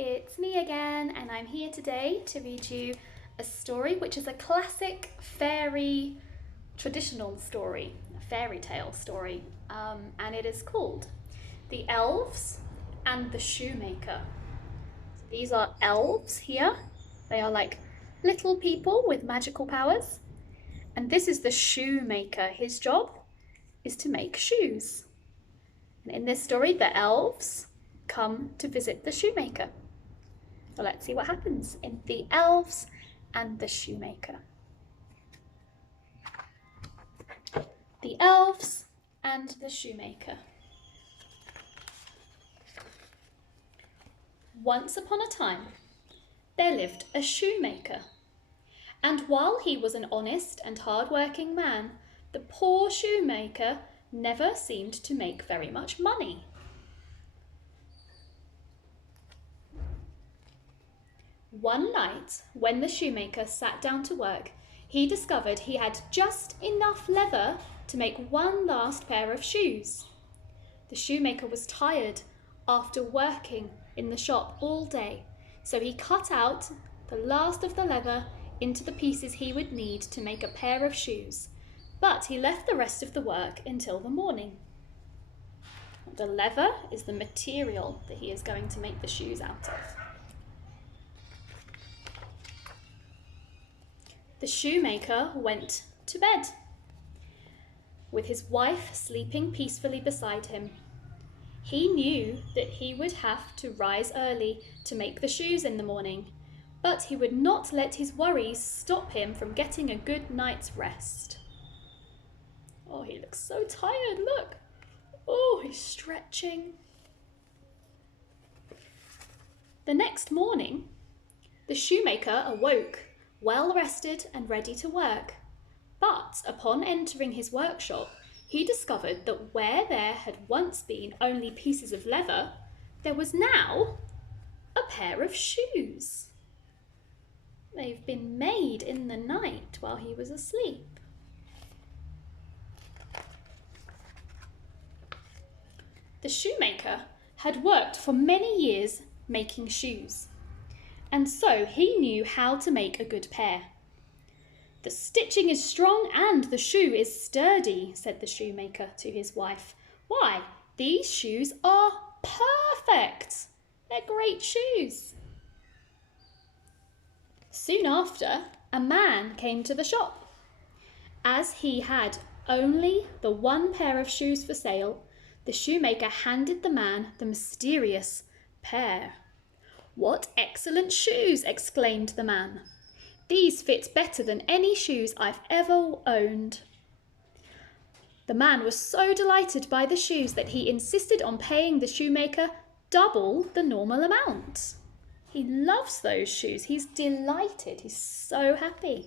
it's me again, and I'm here today to read you a story which is a classic traditional story, a fairy tale story, and it is called The Elves and the Shoemaker. So these are elves here. They are like little people with magical powers, and this is the shoemaker. His job is to make shoes. And in this story, the elves come to visit the shoemaker. So let's see what happens in The Elves and the Shoemaker. The Elves and the Shoemaker. Once upon a time, there lived a shoemaker. And while he was an honest and hard-working man, the poor shoemaker never seemed to make very much money. One night, when the shoemaker sat down to work, he discovered he had just enough leather to make one last pair of shoes. The shoemaker was tired after working in the shop all day, so he cut out the last of the leather into the pieces he would need to make a pair of shoes, but he left the rest of the work until the morning. The leather is the material that he is going to make the shoes out of. The shoemaker went to bed, with his wife sleeping peacefully beside him. He knew that he would have to rise early to make the shoes in the morning, but he would not let his worries stop him from getting a good night's rest. Oh, he looks so tired, look. Oh, he's stretching. The next morning, the shoemaker awoke, well rested and ready to work. But upon entering his workshop, he discovered that where there had once been only pieces of leather, there was now a pair of shoes. They've been made in the night while he was asleep. The shoemaker had worked for many years making shoes, and so he knew how to make a good pair. "The stitching is strong and the shoe is sturdy," said the shoemaker to his wife. "Why, these shoes are perfect. They're great shoes." Soon after, a man came to the shop. As he had only the one pair of shoes for sale, the shoemaker handed the man the mysterious pair. "What excellent shoes!" exclaimed the man. "These fit better than any shoes I've ever owned." The man was so delighted by the shoes that he insisted on paying the shoemaker double the normal amount. He loves those shoes. He's delighted. He's so happy.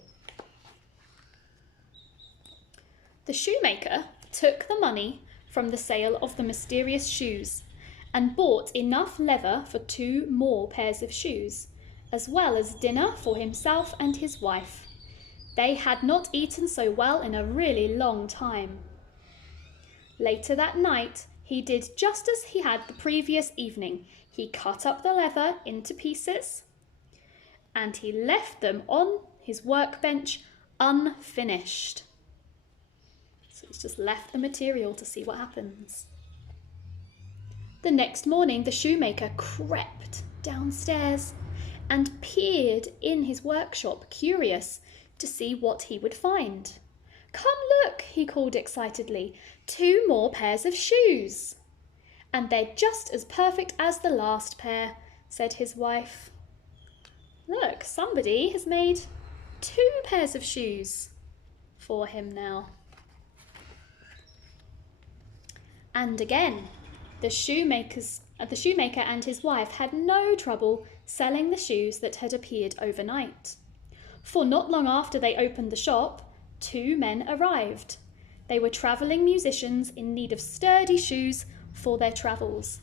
The shoemaker took the money from the sale of the mysterious shoes and bought enough leather for 2 more pairs of shoes, as well as dinner for himself and his wife. They had not eaten so well in a really long time. Later that night, he did just as he had the previous evening. He cut up the leather into pieces, and he left them on his workbench unfinished. So he's just left the material to see what happens. The next morning, the shoemaker crept downstairs and peered in his workshop, curious to see what he would find. "Come look," he called excitedly, 2 more pairs of shoes." "And they're just as perfect as the last pair," said his wife. "Look, somebody has made 2 pairs of shoes for him now." And again, the shoemaker and his wife had no trouble selling the shoes that had appeared overnight. For not long after they opened the shop, 2 men arrived. They were travelling musicians in need of sturdy shoes for their travels.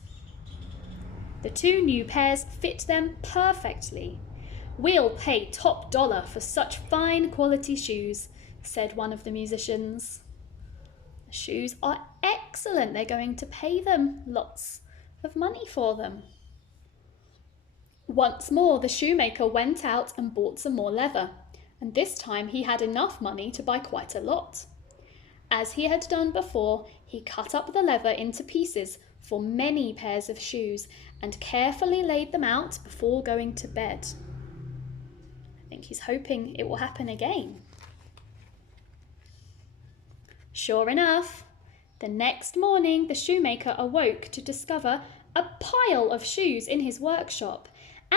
The 2 new pairs fit them perfectly. "We'll pay top dollar for such fine quality shoes," said one of the musicians. "The shoes are excellent. They're going to pay them lots of money for them." Once more the shoemaker went out and bought some more leather, and this time he had enough money to buy quite a lot. As he had done before, he cut up the leather into pieces for many pairs of shoes and carefully laid them out before going to bed. I think he's hoping it will happen again. Sure enough, the next morning the shoemaker awoke to discover a pile of shoes in his workshop,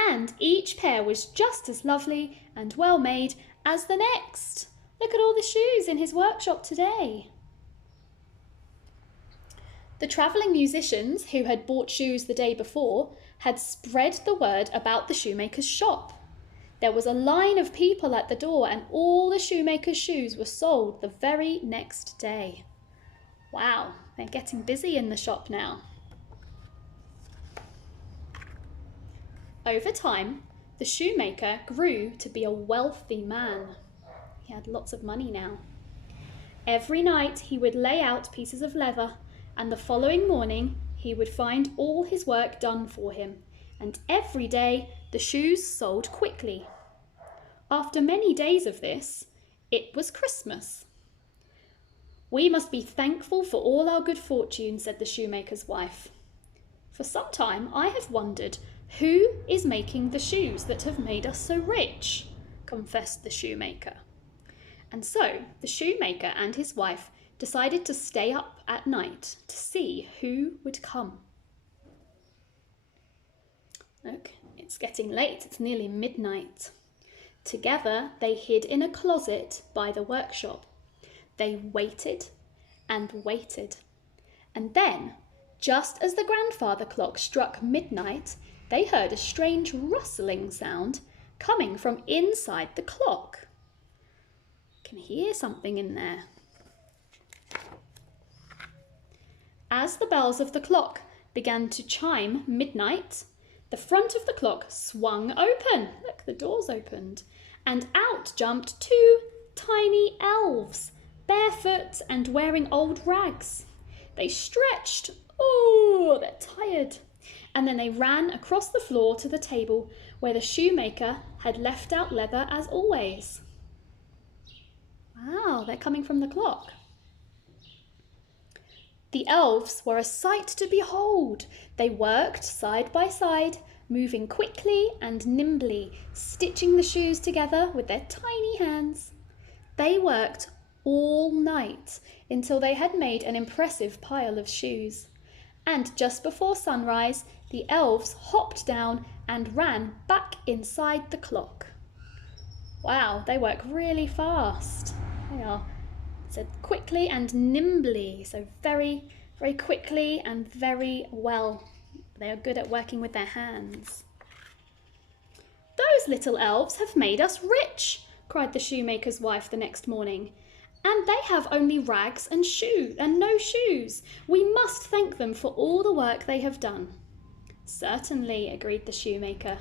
and each pair was just as lovely and well made as the next. Look at all the shoes in his workshop today. The travelling musicians who had bought shoes the day before had spread the word about the shoemaker's shop. There was a line of people at the door, and all the shoemaker's shoes were sold the very next day. Wow, they're getting busy in the shop now. Over time, the shoemaker grew to be a wealthy man. He had lots of money now. Every night he would lay out pieces of leather, and the following morning he would find all his work done for him, and every day the shoes sold quickly. After many days of this, it was Christmas. "We must be thankful for all our good fortune," said the shoemaker's wife. "For some time I have wondered who is making the shoes that have made us so rich," confessed the shoemaker. And so the shoemaker and his wife decided to stay up at night to see who would come. Look, it's getting late, it's nearly midnight. Together they hid in a closet by the workshop. They waited and waited. And then, just as the grandfather clock struck midnight, they heard a strange rustling sound coming from inside the clock. I can hear something in there. As the bells of the clock began to chime midnight, the front of the clock swung open. Look, the doors opened, and out jumped two tiny elves, barefoot and wearing old rags. They stretched. Oh, they're tired. And then they ran across the floor to the table where the shoemaker had left out leather as always. Wow, they're coming from the clock. The elves were a sight to behold. They worked side by side, moving quickly and nimbly, stitching the shoes together with their tiny hands. They worked all night until they had made an impressive pile of shoes. And just before sunrise, the elves hopped down and ran back inside the clock. Wow, they work really fast. They are so quickly and nimbly, so very, very quickly and very well. They are good at working with their hands. "Those little elves have made us rich," cried the shoemaker's wife the next morning. "And they have only rags and no shoes. We must thank them for all the work they have done." "Certainly," agreed the shoemaker.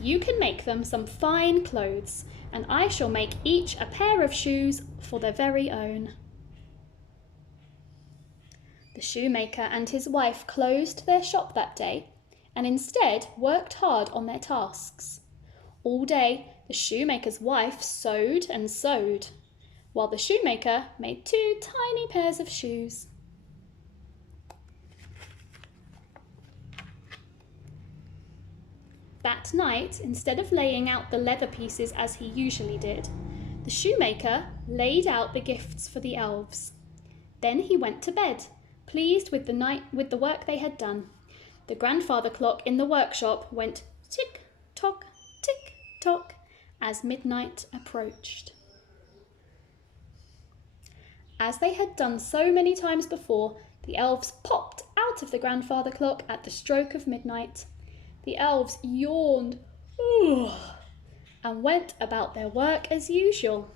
"You can make them some fine clothes, and I shall make each a pair of shoes for their very own." The shoemaker and his wife closed their shop that day and instead worked hard on their tasks. All day the shoemaker's wife sewed and sewed, while the shoemaker made two tiny pairs of shoes. That night, instead of laying out the leather pieces as he usually did, the shoemaker laid out the gifts for the elves. Then he went to bed, pleased with the work they had done. The grandfather clock in the workshop went tick-tock, tick-tock as midnight approached. As they had done so many times before, the elves popped out of the grandfather clock at the stroke of midnight. The elves yawned and went about their work as usual.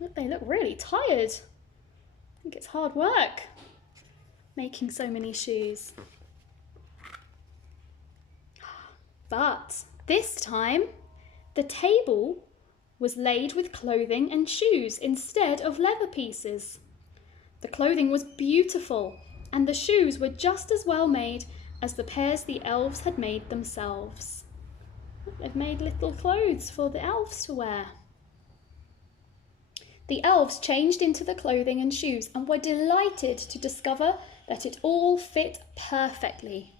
They look really tired. I think it's hard work making so many shoes. But this time, the table was laid with clothing and shoes instead of leather pieces. The clothing was beautiful, and the shoes were just as well made as the pairs the elves had made themselves. They've made little clothes for the elves to wear. The elves changed into the clothing and shoes and were delighted to discover that it all fit perfectly.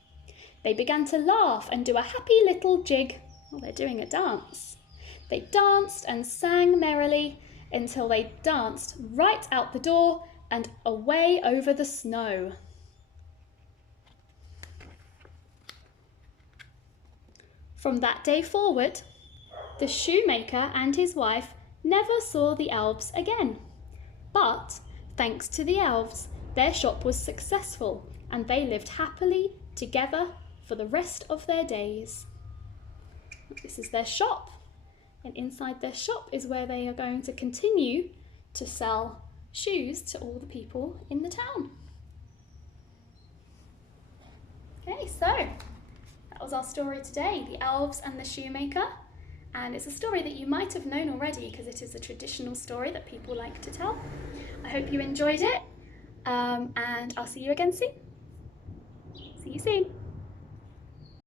They began to laugh and do a happy little jig. Well, they're doing a dance. They danced and sang merrily until they danced right out the door and away over the snow. From that day forward, the shoemaker and his wife never saw the elves again. But, thanks to the elves, their shop was successful and they lived happily together for the rest of their days. This is their shop, and inside their shop is where they are going to continue to sell shoes to all the people in the town. Okay, so that was our story today, The Elves and the Shoemaker. And it's a story that you might have known already because it is a traditional story that people like to tell. I hope you enjoyed it, and I'll see you again soon. See you soon.